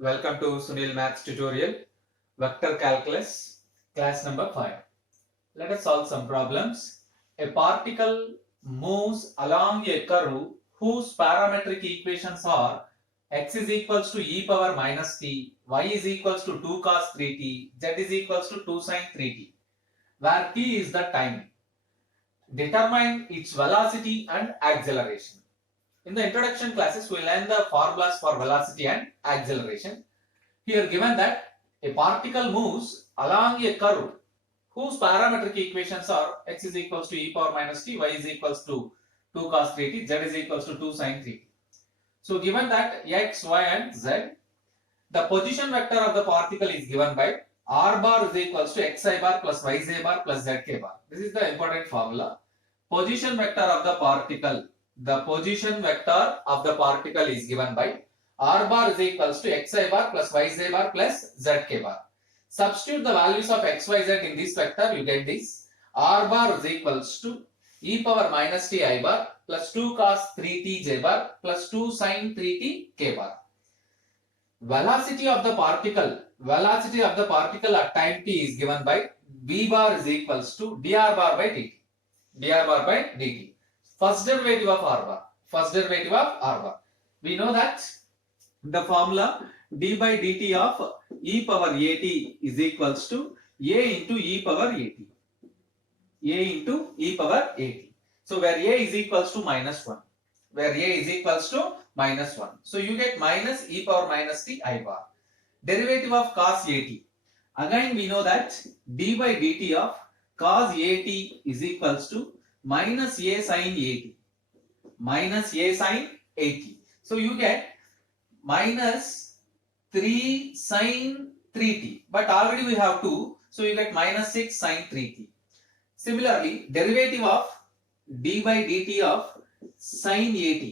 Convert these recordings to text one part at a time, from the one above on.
Welcome to Sunil Maths tutorial, Vector Calculus, class number 5. Let us solve some problems. A particle moves along a curve whose parametric equations are x is equals to e power minus t, y is equals to 2 cos 3t, z is equals to 2 sin 3t, where t is the time. Determine its velocity and acceleration. In the introduction classes, we learn the formulas for velocity and acceleration. Here given that a particle moves along a curve whose parametric equations are x is equals to e power minus t, y is equals to 2 cos 3t, z is equals to 2 sin 3t. So given that x, y and z, the position vector of the particle is given by r bar is equals to xi bar plus yj bar plus zk bar. This is the important formula. Position vector of the particle. The position vector of the particle is given by r bar is equals to xi bar plus yj bar plus zk bar. Substitute the values of x, y, z in this vector, you get this. R bar is equals to e power minus t I bar plus 2 cos 3t j bar plus 2 sin 3t k bar. Velocity of the particle at time t is given by v bar is equals to dr bar by dt. dr bar by dt. First derivative of r bar. We know that the formula d by dt of e power at is equals to a into e power at. So where a is equals to minus 1. So you get minus e power minus t I bar. Derivative of cos at. Again we know that d by dt of cos at is equals to minus a sin at. So you get minus 3 sin 3t, but already we have 2, so you get minus 6 sin 3t. Similarly, derivative of d by dt of sin at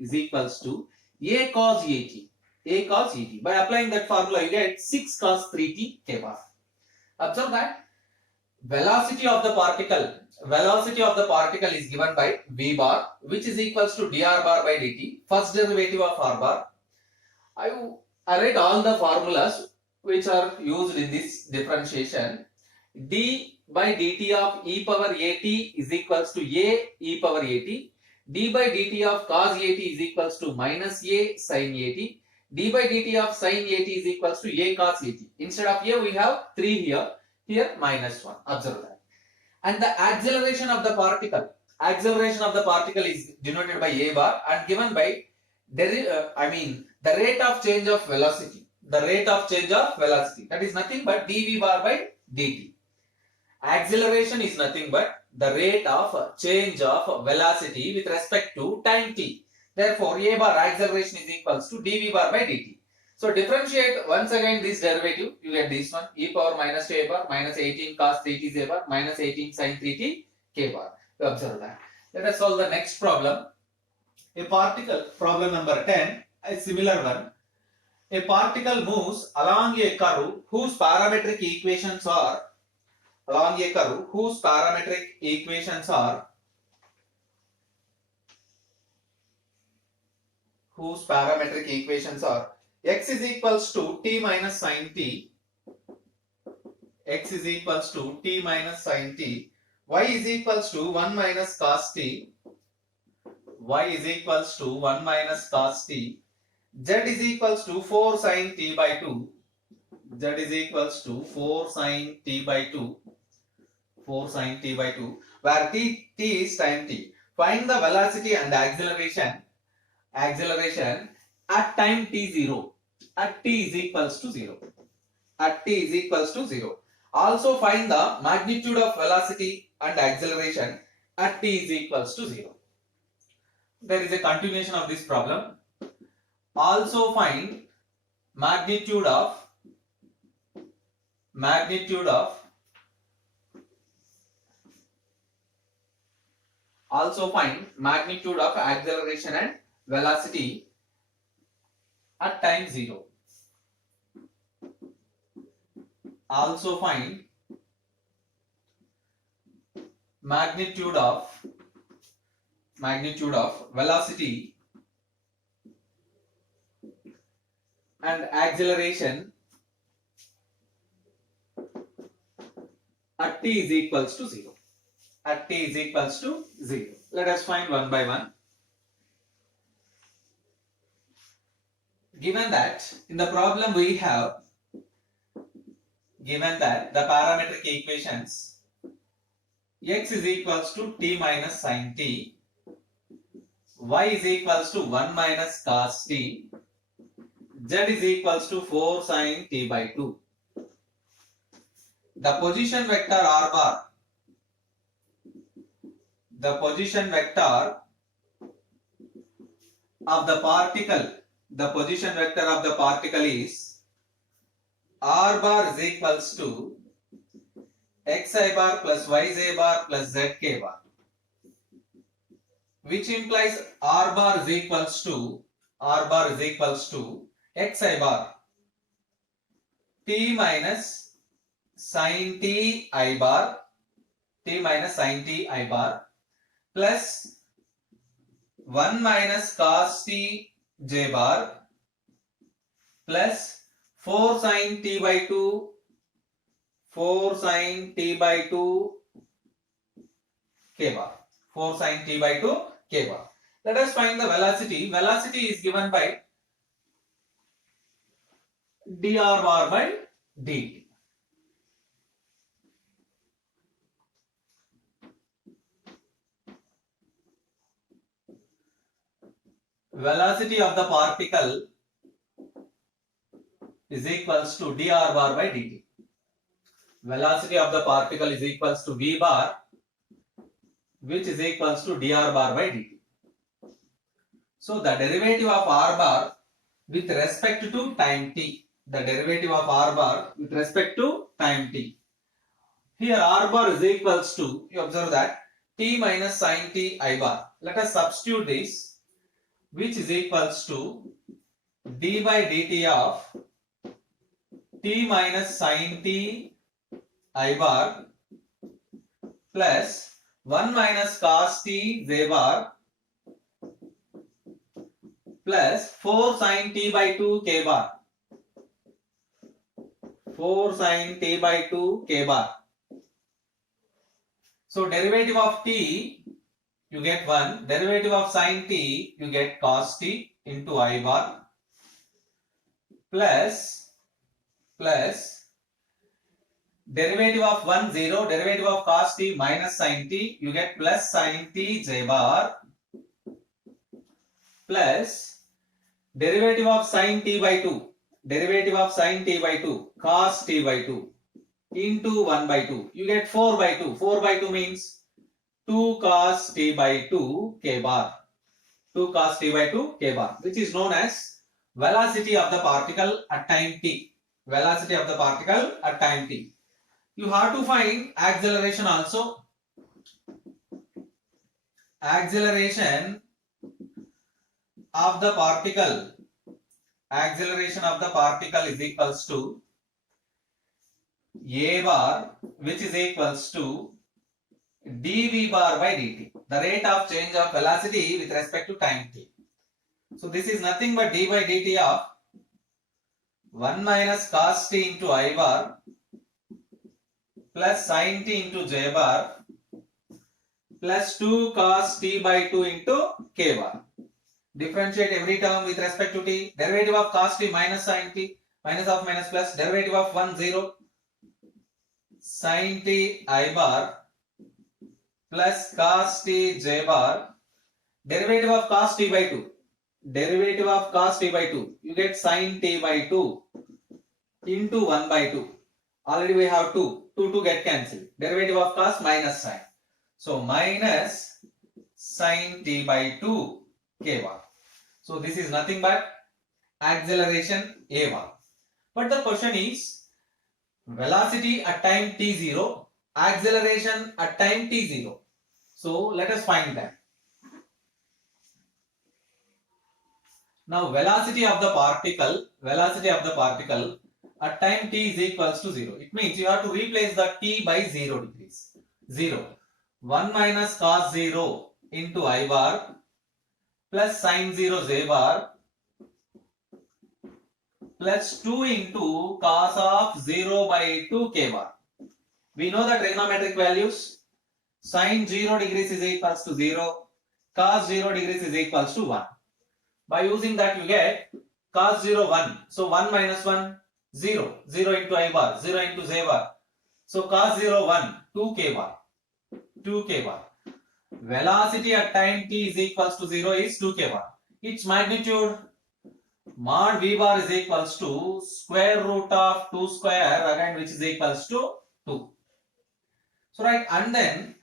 is equals to a cos at. By applying that formula, you get 6 cos 3t k bar. Observe that velocity of the particle is given by v bar, which is equals to dr bar by dt. First derivative of r bar. I write all the formulas which are used in this differentiation. D by dt of e power at is equals to a e power at. D by dt of cos at is equals to minus a sin at. D by dt of sin at is equals to a cos at. Instead of a, we have 3 here. Here minus 1. Observe that. And the acceleration of the particle is denoted by a bar and given by the rate of change of velocity. That is nothing but dv bar by dt. Acceleration is nothing but the rate of change of velocity with respect to time t. Therefore, a bar acceleration is equals to dv bar by dt. So differentiate once again this derivative, you get this one, e power minus a bar minus 18 cos 3t j bar minus 18 sin 3t k bar. You observe that. Let us solve the next problem. A particle, problem number 10, a similar one. A particle moves along a curve whose parametric equations are x is equals to t minus sin t, y is equals to 1 minus cos t, z is equals to 4 sin t by 2, where t is time t. Find the velocity and acceleration at time t0, at t is equals to 0. Also find the magnitude of velocity and acceleration at t is equals to 0. There is a continuation of this problem. Also find magnitude of acceleration and velocity at time 0. Also find magnitude of velocity and acceleration at t is equals to 0. At t is equals to 0. Let us find one by one. Given that in the problem we have given that the parametric equations x is equals to t minus sin t, y is equals to 1 minus cos t, z is equals to 4 sin t by 2. The position vector r bar, the position vector of the particle, the position vector of the particle is r bar is equals to xi bar plus yj bar plus zk bar, which implies r bar is equals to xi bar t minus sin t I bar plus 1 minus cos t j bar plus 4 sin t by 2 k bar. 4 sin t by 2 k bar. Let us find the velocity. Velocity is given by dr bar by dt. Velocity of the particle is equals to dr bar by dt. Velocity of the particle is equals to v bar, which is equals to dr bar by dt. So the derivative of r bar with respect to time t. The derivative of r bar with respect to time t. Here r bar is equals to, you observe that, t minus sin t I bar. Let us substitute this, which is equals to d by dt of t minus sin t I bar plus 1 minus cos t j bar plus 4 sin t by 2 k bar. 4 sin t by 2 k bar. So derivative of t, you get 1. Derivative of sin t, you get cos t into I bar plus derivative of 1 0, derivative of cos t minus sin t, you get plus sin t j bar plus derivative of sin t by 2, derivative of sin t by 2, cos t by 2 into 1 by 2. You get 4 by 2. 4 by 2 means 2 cos t by 2 k bar. 2 cos t by 2 k bar, which is known as velocity of the particle at time t. Velocity of the particle at time t. You have to find acceleration also. Acceleration of the particle. Acceleration of the particle is equals to a bar, which is equals to dv bar by dt. The rate of change of velocity with respect to time t. So this is nothing but d by dt of 1 minus cos t into I bar plus sin t into j bar plus 2 cos t by 2 into k bar. Differentiate every term with respect to t. Derivative of cos t minus sin t, minus of minus plus, derivative of 1 0 sin t I bar plus cos t j bar, derivative of cos t by 2, derivative of cos t by 2, you get sin t by 2 into 1 by 2. Already we have 2 get cancelled. Derivative of cos minus sin. So minus sin t by 2 k bar. So this is nothing but acceleration a bar. But the question is velocity at time t0, acceleration at time t0. So let us find that. Now velocity of the particle at time t is equals to 0. It means you have to replace the t by 0 degrees. 0. 1 minus cos 0 into I bar plus sin 0 j bar plus 2 into cos of 0 by 2 k bar. We know the trigonometric values. Sin 0 degrees is equals to 0. Cos 0 degrees is equals to 1. By using that you get cos 0 1. So 1 minus 1 0. 0 into I bar. 0 into j bar. So cos 0 1 2 k bar. 2 k bar. Velocity at time t is equals to 0 is 2 k bar. Its magnitude mod v bar is equals to square root of 2 square again which is equals to 2. So right, and then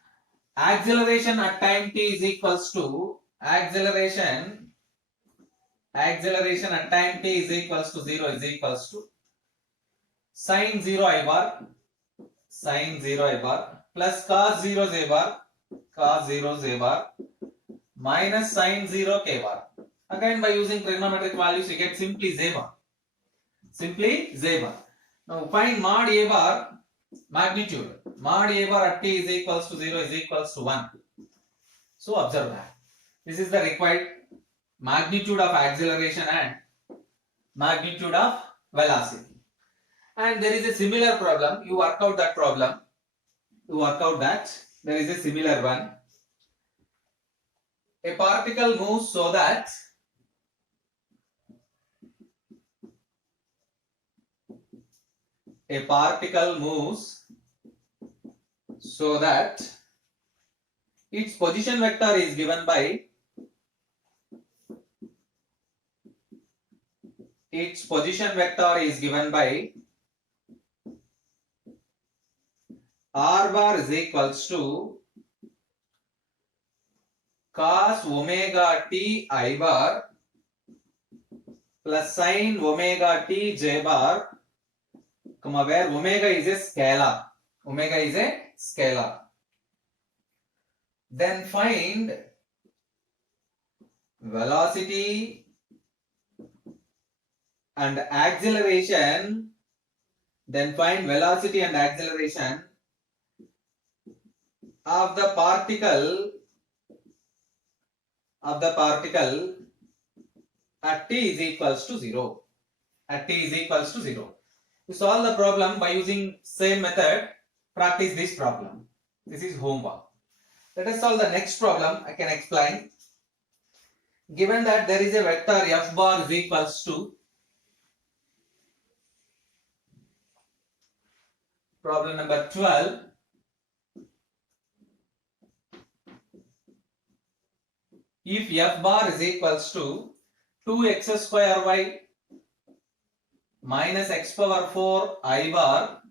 acceleration at time t is equals to acceleration at time t is equals to 0 is equals to sin 0 I bar plus cos 0 j bar minus sin 0 k bar. Again by using trigonometric values you get simply j bar. Now find mod a bar magnitude. Mod a bar at t is equals to 0 is equals to 1. So observe that. This is the required magnitude of acceleration and magnitude of velocity. And there is a similar problem. You work out that problem. There is a similar one. A particle moves so that its position vector is given by r bar is equals to cos omega t I bar plus sin omega t j bar, where omega is a scalar. Then find velocity and acceleration. Of the particle at t is equals to 0. To solve the problem by using same method, practice this problem. This is homework. Let us solve the next problem. I can explain. Given that there is a vector f bar is equals to, problem number 12. If f bar is equals to 2x square y minus x power 4 I bar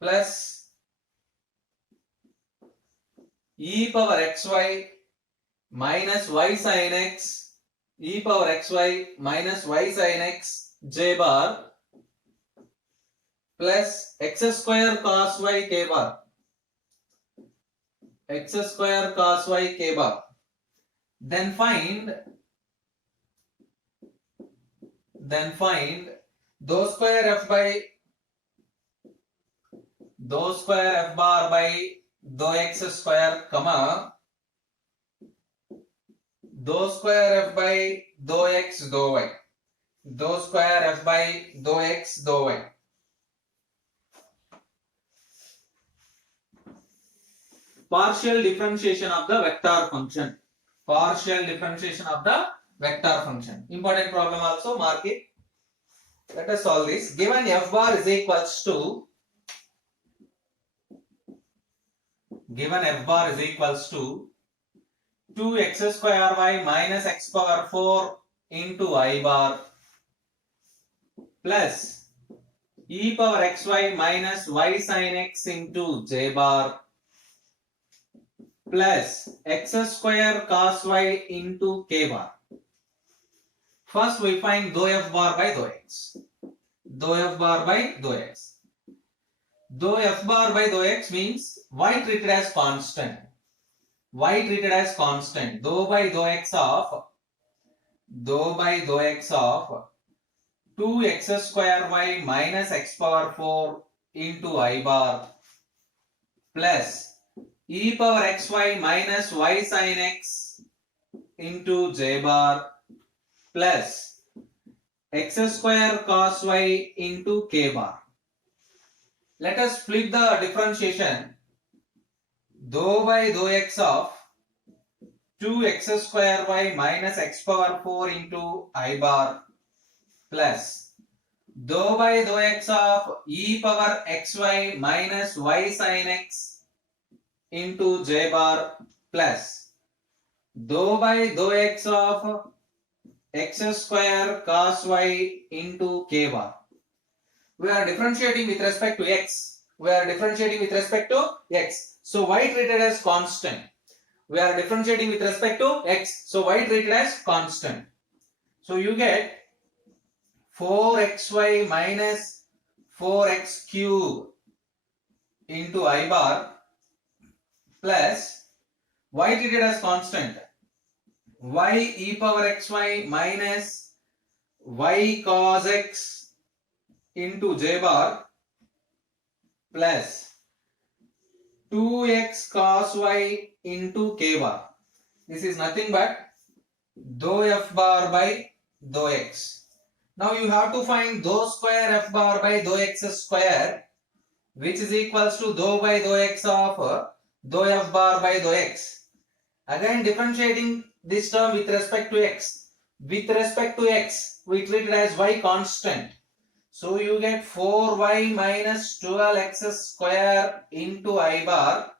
plus e power xy minus y sin x j bar plus x square cos y k bar. Then find dou square f bar by dou x square, comma dou square f by dou x dou y. Partial differentiation of the vector function. Important problem also, mark it. Let us solve this. Given f bar is equals to 2x square y minus x power 4 into I bar plus e power xy minus y sin x into j bar plus x square cos y into k bar. First we find dou f bar by dou x. Dou f bar by dou x means y treated as constant. Dou by dou x of 2x square y minus x power 4 into I bar plus e power xy minus y sin x into j bar plus x square cos y into k bar. Let us flip the differentiation. Dou by dou x of 2x square y minus x power 4 into I bar plus dou by dou x of e power xy minus y sin x into j bar plus dou by dou x of x square cos y into k bar. We are differentiating with respect to x. We are differentiating with respect to x. So y treated as constant. We are differentiating with respect to x. So y treated as constant. So you get 4xy minus 4x cube into I bar plus y treated as constant. Y e power xy minus y cos x into j bar plus 2x cos y into k bar. This is nothing but dou f bar by dou x. Now you have to find dou square f bar by dou x square, which is equals to dou by dou x of dou f bar by dou x. Again differentiating this term with respect to x. With respect to x, we treat it as y constant. So you get 4y minus 12x square into I bar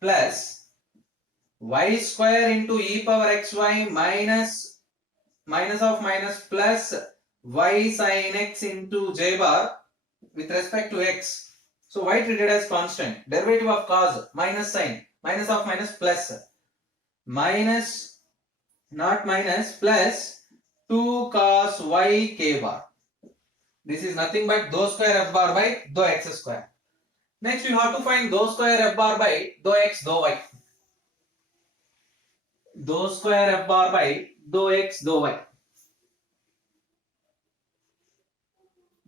plus y square into e power xy minus of minus plus y sin x into j bar with respect to x. So y treated as constant. Derivative of cos minus sin minus of minus plus minus not minus plus 2 cos y k bar. This is nothing but dou square f bar by dou x square. Next you have to find dou square f bar by dou x dou y. Dou square f bar by dou x dou y.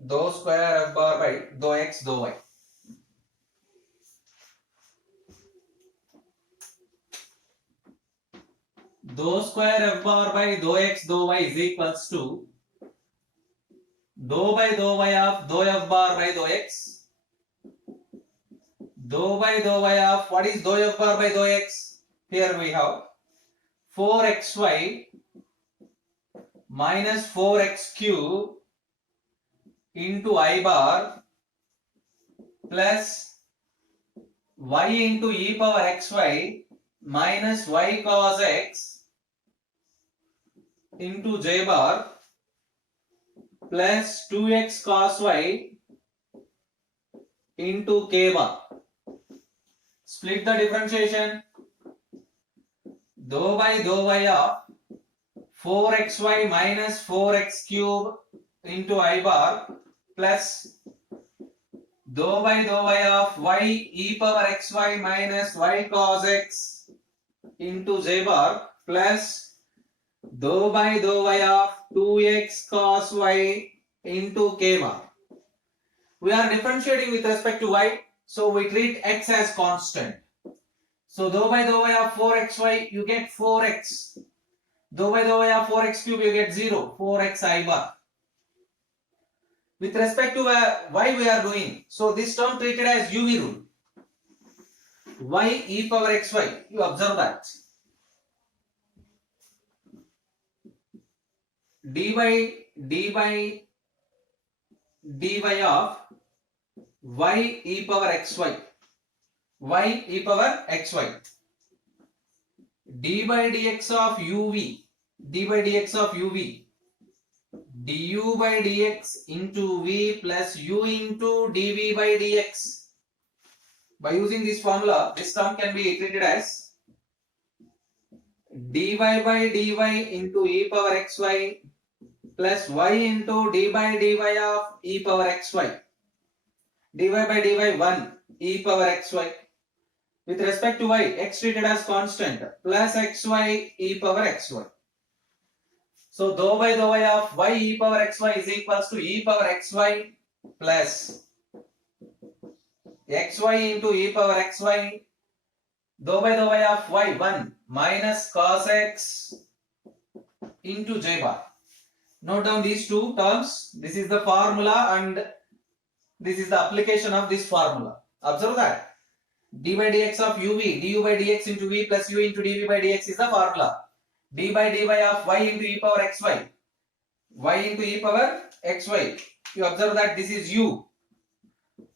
Dou square f bar by dou x dou y. Dou square f bar by dou x dou y is equals to dou by dou y of dou f bar by dou x. Dou by dou y of what is dou f bar by dou x? Here we have 4xy minus 4x cube into I bar plus y into e power xy minus y cos x into j bar plus 2x cos y into k bar. Split the differentiation. Dou by dou y of 4xy minus 4x cube into I bar plus dou by dou y of y e power xy minus y cos x into j bar plus dou by dou y of 2x cos y into k bar. We are differentiating with respect to y, so we treat x as constant. So dou by dou y of 4xy you get 4x. Dou by dou y of 4x cube you get 0, 4x I bar. With respect to y we are doing, so this term treated as UV rule. Y e power xy, you observe that. dy of y e power xy. Y e power xy. d by dx of uv. d by dx of uv. du by dx into v plus u into dv by dx. By using this formula, this term can be treated as dy by dy into e power xy plus y into d by dy of e power xy. dy by dy 1 e power xy. With respect to y, x treated as constant plus xy e power xy. So dou by dou y of y e power xy is equals to e power xy plus xy into e power xy. Dou by dou y of y 1 minus cos x into j bar. Note down these two terms. This is the formula and this is the application of this formula. Observe that. D by dx of uv, du by dx into v plus u into dv by dx is the formula. D by dy of y into e power xy. Y into e power xy. You observe that this is u.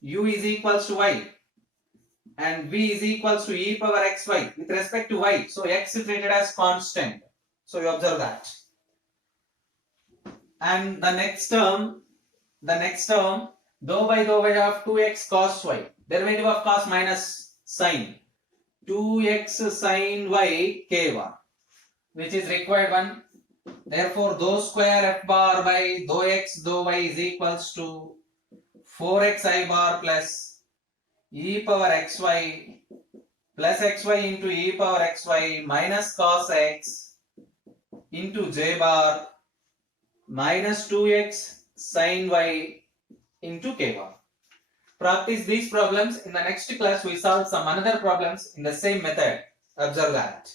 U is equals to y. And v is equals to e power xy with respect to y. So x is treated as constant. So you observe that. And the next term, dou by of 2x cos y. Derivative of cos minus sin. 2x sin y k1, which is required one. Therefore, dou square f bar by dou x dou y is equals to 4x I bar plus e power xy plus xy into e power xy minus cos x into j bar minus 2x sin y into k bar. Practice these problems. In the next class we solve some another problems in the same method. Observe that.